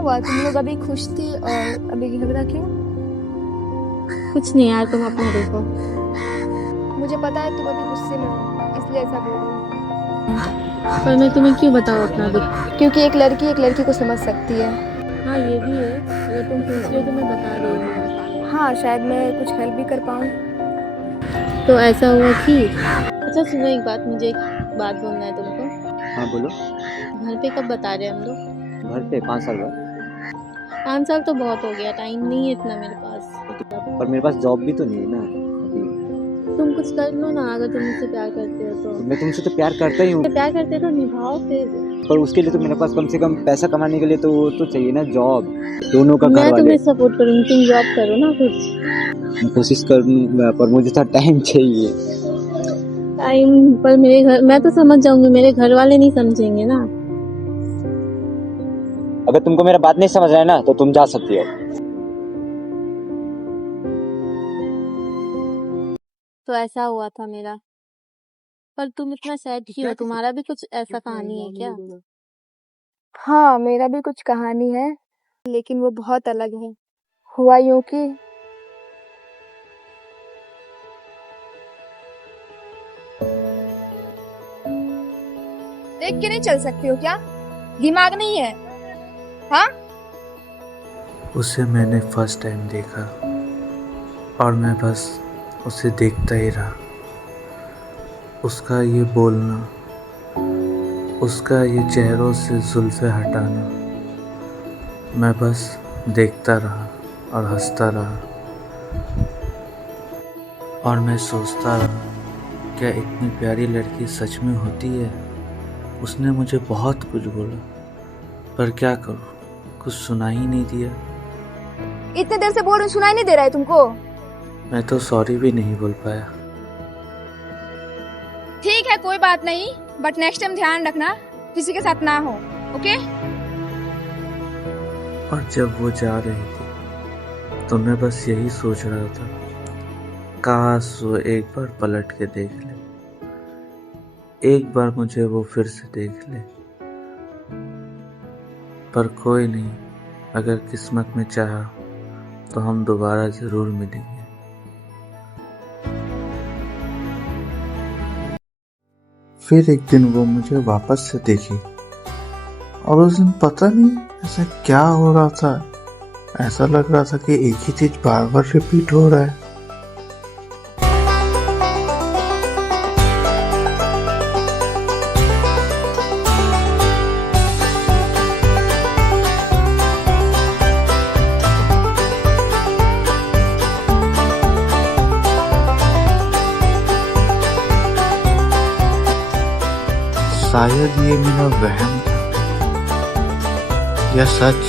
हुआ, तुम लोग अभी खुश थी और अभी झगड़ा क्यों? कुछ नहीं यार, तुम अपना देखो। मुझे पता है तुम अभी गुस्से में हो, इसलिए ऐसा बोल रही हो। पर मैं तुम्हें क्यों बताऊँ अपना दुख? क्योंकि एक लड़की को समझ सकती है। हाँ ये भी है, अगर तुम पूछ रही हो तो मैं बता दे रही हूँ। हाँ, शायद मैं कुछ हेल्प भी कर पाऊँ। तो ऐसा हुआ कि अच्छा सुनो, एक बात, मुझे एक बात बोलना है तुमको। हाँ बोलो। घर पे कब बता रहे हम लोग? घर पे 5 साल बाद। 5 साल तो बहुत हो गया, टाइम नहीं है इतना मेरे पास। पर मेरे पास जॉब भी तो नहीं है ना अभी। तुम कुछ कर लो ना, अगर तुम मुझसे प्यार करते हो तो। मैं तुमसे तो प्यार करता ही हूँ, प्यार करते हो तो निभाओ फिर। पर उसके लिए तो मेरे पास कम से कम पैसा कमाने के लिए तो वो तो चाहिए ना, जॉब। दोनों का घर मैं वाले। तुम्हें सपोर्ट करूँगी, तुम जॉब करो ना कुछ। मैं कोशिश करूँगा, पर मुझे थोड़ा टाइम चाहिए। टाइम पर मेरे घर, मैं तो समझ जाऊंगी, मेरे घर वाले नहीं समझेंगे ना। अगर तुमको मेरा बात नहीं समझ रहा है ना तो तुम जा सकती हो। तो ऐसा हुआ था मेरा। पर तुम इतना सैड क्यों हो? तुम्हारा भी कुछ ऐसा कहानी है क्या? हाँ, मेरा भी कुछ कहानी है, लेकिन वो बहुत अलग है। हुआ यूं कि देख के नहीं चल सकती हो क्या? दिमाग नहीं है? हाँ? उसे मैंने फर्स्ट टाइम देखा और मैं बस उसे देखता ही रहा। उसका ये बोलना, उसका ये चेहरों से जुल्फ़े हटाना, मैं बस देखता रहा और हंसता रहा। और मैं सोचता रहा, क्या इतनी प्यारी लड़की सच में होती है? उसने मुझे बहुत कुछ बोला, पर क्या करूं, कुछ सुना ही नहीं दिया। इतने देर से बोल रही हूँ, सुनाई नहीं दे रहा है तुमको? मैं तो सॉरी भी नहीं बोल पाया। ठीक है, कोई बात नहीं, बट नेक्स्ट टाइम ध्यान रखना किसी के साथ ना हो, ओके? और जब वो जा रही थी तो मैं बस यही सोच रहा था, काश वो एक बार पलट के देख ले, एक बार मुझे वो फिर से देख ले। पर कोई नहीं, अगर किस्मत में चाहा तो हम दोबारा जरूर मिलेंगे। फिर एक दिन वो मुझे वापस से देखी और उस दिन पता नहीं ऐसा क्या हो रहा था, ऐसा लग रहा था कि एक ही चीज बार बार रिपीट हो रहा है। शायद ये मेरा वहम था या सच।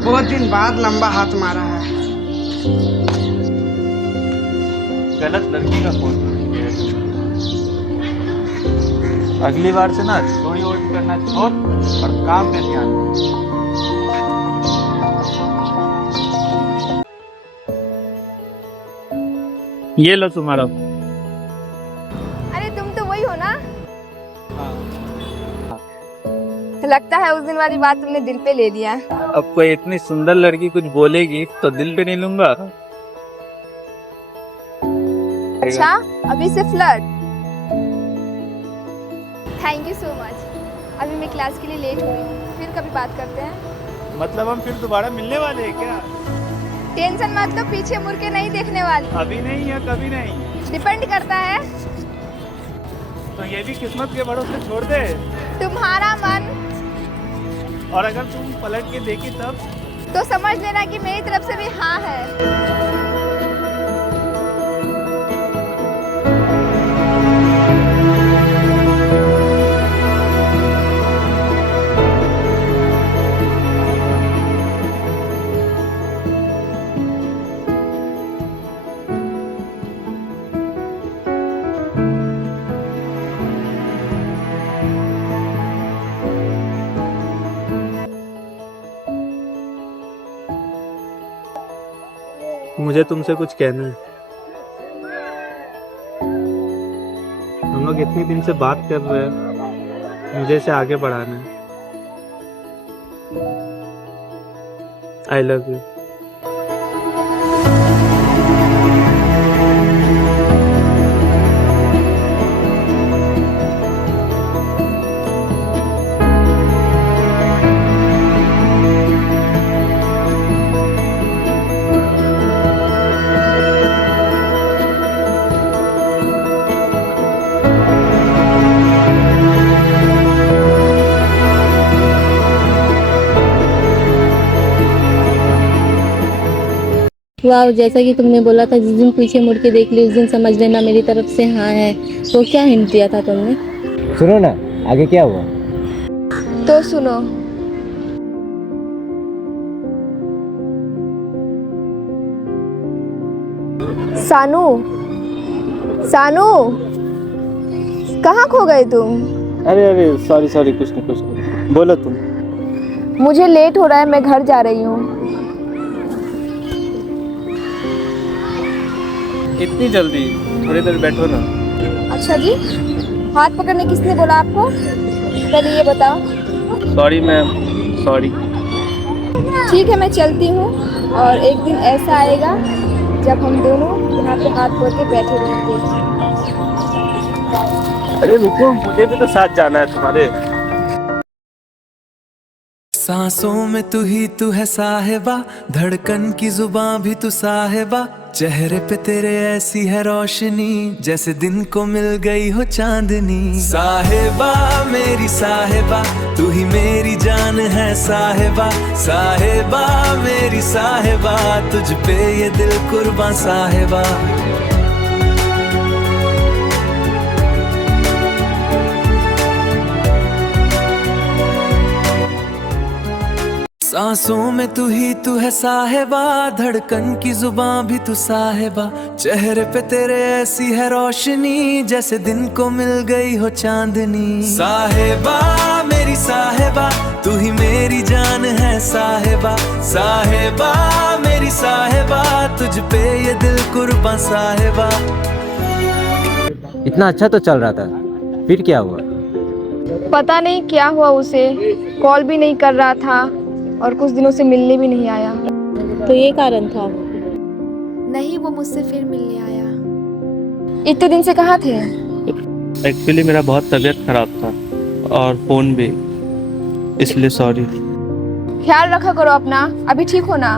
बहुत दिन बाद लंबा हाथ मारा है। गलत लड़की का फोन। अगली बार से ना चोरी वोरी करना छोड़ और काम पे ध्यान दे। ये लो तुम्हारा। अरे तुम तो वही हो ना? लगता है उस दिन वाली बात तुमने दिल पे ले लिया। अब कोई इतनी सुंदर लड़की कुछ बोलेगी तो दिल पे नहीं लूंगा। अच्छा, अभी से flirt? Thank you so much. अभी मैं क्लास के लिए लेट हुई हूँ, फिर कभी बात करते हैं। मतलब हम फिर दोबारा मिलने वाले हैं क्या? टेंशन मत लो, पीछे मुड़ के नहीं देखने वाली। अभी नहीं या कभी नहीं? डिपेंड करता है। तो ये भी किस्मत के भरोसे छोड़ दे। तुम्हारा मन। और अगर तुम पलट के देखी तब तो समझ लेना कि मेरी तरफ से भी हाँ है। मुझे तुमसे कुछ कहना है। हम लोग इतनी दिन से बात कर रहे हैं, मुझे इसे आगे बढ़ाना है। I love you. वाह, जैसा कि तुमने बोला था, जिस दिन पीछे मुड़ के देख ली उस दिन समझ लेना मेरी तरफ से हाँ है। तो क्या हिंट दिया था तुमने? सुनो ना, आगे क्या हुआ? तो सुनो, सानू, सानू, कहाँ खो गए तुम? अरे सॉरी कुछ नहीं, बोलो तुम। मुझे लेट हो रहा है, मैं घर जा रही हूँ। इतनी जल्दी? थोड़ी देर बैठो ना। अच्छा जी, हाथ पकड़ने किसने बोला आपको? पहले ये बताओ। Sorry ma'am, sorry. ठीक है, मैं चलती हूँ। और एक दिन ऐसा आएगा जब हम दोनों यहाँ पे हाथ पकड़ के बैठे रहेंगे। अरे रुको, मुझे भी तो साथ जाना है तुम्हारे। सांसों में तू है साहिबा, धड़कन की जुबां भी तू साहिबा, चेहरे पे तेरे ऐसी है रोशनी जैसे दिन को मिल गई हो चांदनी। साहिबा मेरी साहिबा, तू ही मेरी जान है साहिबा, साहिबा मेरी साहिबा, तुझ पे ये दिल कुर्बान साहिबा। सांसों में तू है साहिबा, धड़कन की जुबां भी तू साहिबा, चेहरे पे तेरे ऐसी है रोशनी जैसे दिन को मिल गई हो चांदनी। साहिबा मेरी साहिबा, तू ही मेरी जान है साहिबा, साहिबा मेरी साहिबा, तुझ पे ये दिल कुर्बान साहिबा। इतना अच्छा तो चल रहा था, फिर क्या हुआ? पता नहीं क्या हुआ उसे, कॉल भी नहीं कर रहा था और कुछ दिनों से मिलने भी नहीं आया। तो ये कारण था? नहीं, वो मुझसे फिर मिलने आया। इतने दिन से कहाँ थे? एक्चुअली मेरा बहुत तबीयत खराब था और फोन भी, इसलिए सॉरी। ख्याल रखा करो अपना, अभी ठीक हो ना?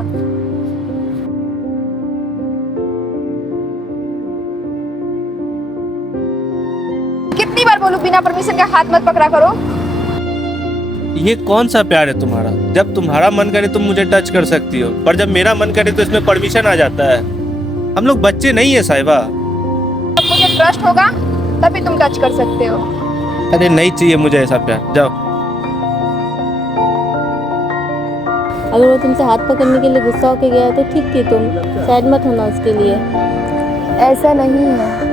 कितनी बार बोलूं, बिना परमिशन का हाथ मत पकड़ा करो। ये कौन सा प्यार है तुम्हारा? जब तुम्हारा मन करे तुम मुझे टच कर सकती हो, पर जब मेरा मन करे तो इसमें परमिशन आ जाता है। हम लोग बच्चे नहीं है साहिबा। जब मुझे ट्रस्ट होगा तभी तुम टच कर सकते हो। अरे नहीं चाहिए मुझे ऐसा प्यार, जाओ। अगर वो तुमसे हाथ पकड़ने के लिए गुस्सा होके गया है तो ठीक थी, तुम सैड मत होना उसके लिए। ऐसा नहीं है।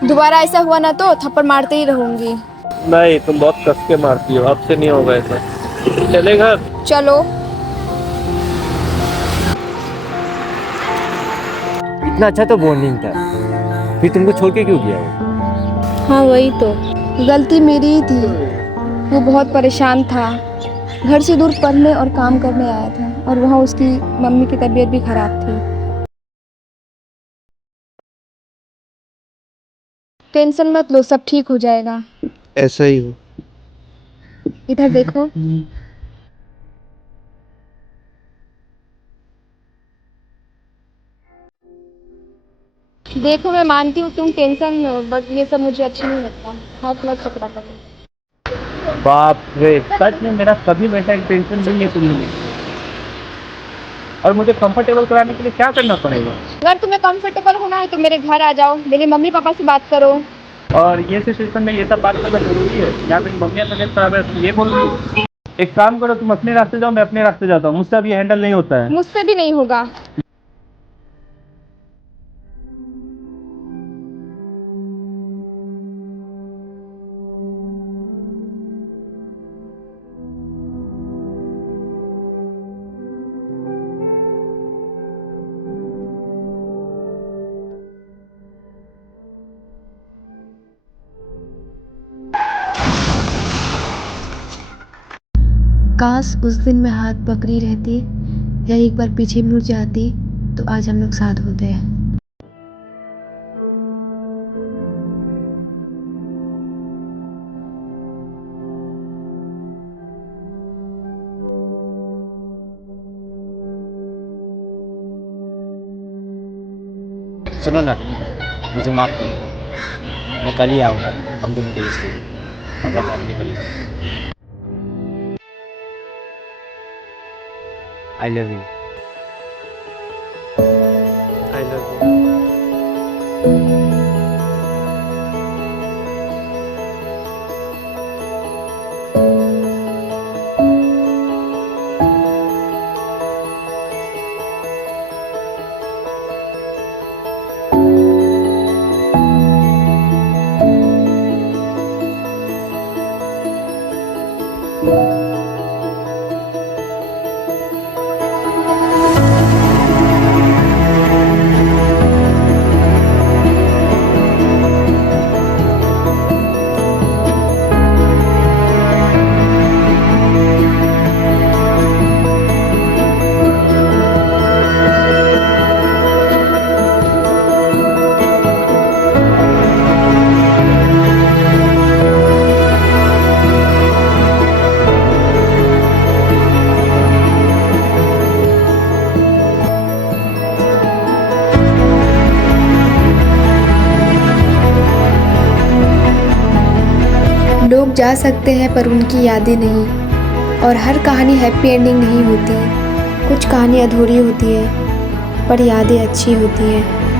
दोबारा ऐसा हुआ ना तो थप्पड़ मारते ही रहूंगी। नहीं, तुम बहुत कस के मारती हो, अब से नहीं होगा ऐसा। चले घर। चलो। इतना अच्छा तो बॉन्डिंग था, फिर तुमको छोड़ के क्यों गया वो? हाँ वही तो। गलती मेरी ही थी। वो बहुत परेशान था, घर से दूर पढ़ने और काम करने आया था और वहाँ उसकी मम्मी की तबीयत भी खराब थी। टेंशन मत लो, सब ठीक हो जाएगा। ऐसा ही हो। इधर देखो। देखो, मैं मानती हूँ तुम टेंशन में हो, बट ये सब मुझे अच्छा नहीं लगता। हाथ मत पकड़ा करो। बाप रे, सच में मेरा कभी वैसा एक टेंशन नहीं है तुम्हें। और मुझे कंफर्टेबल कराने के लिए क्या करना पड़ेगा? अगर तुम्हें कंफर्टेबल होना है तो मेरे घर आ जाओ, मेरे मम्मी पापा से बात करो। और ये सिचुएशन में ये सब बात करना जरूरी है? यहाँ पे मम्मी तबीयत खराब है तुम ये बोल रही हो? एक काम करो, तुम अपने रास्ते जाओ, मैं अपने रास्ते जाता हूँ। मुझसे अब ये हैंडल नहीं होता है। मुझसे भी नहीं होगा। काश उस दिन मैं हाथ पकड़ी रहती या एक बार पीछे मुड़ जाती तो आज हम लोग साथ होते। सुनो ना, मुझे माफ करो, मैं कल ही आऊँगा हम दोनों के रिश्ते में। अगर आप निकल I love you. I love you. लोग जा सकते हैं पर उनकी यादें नहीं, और हर कहानी हैप्पी एंडिंग नहीं होती। कुछ कहानी अधूरी होती है पर यादें अच्छी होती हैं।